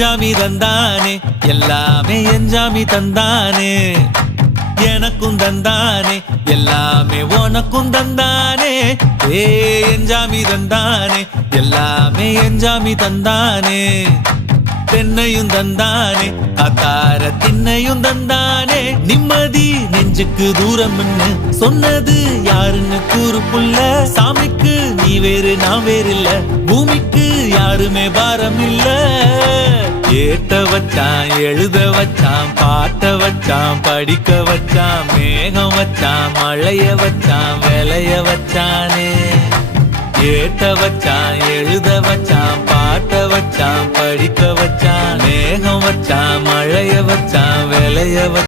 எஞ்சாமி தந்தானே எல்லாமே எஞ்சாமி தந்தானே எனக்கும் தந்தானே எல்லாமே உனக்கும் தந்தானே ஏ எஞ்சாமி தந்தானே எல்லாமே எஞ்சாமி தந்தானே தென்னையும் தந்தானே அத்தார திண்ணையும் தந்தானே நிம்மதி நெஞ்சுக்கு தூரம்னு சொன்னது யாருன்னு கூறு புள்ள சாமிக்கு நீ வேறு நான் வேறு இல்ல பூமிக்கு யாருமே பாரம் இல்ல ஏத்த வச்சான் எழுத வச்சான் பாட்ட வச்சான் படிக்க வச்சான் மேகம் வச்சான் மழைய வச்சான் விளைய வச்சானே ஏத்த வச்சான் எழுத வச்சான் பாட்ட வச்சான் படிக்க வச்சான் மேகம் வச்சான் மழைய வச்சான் விளைய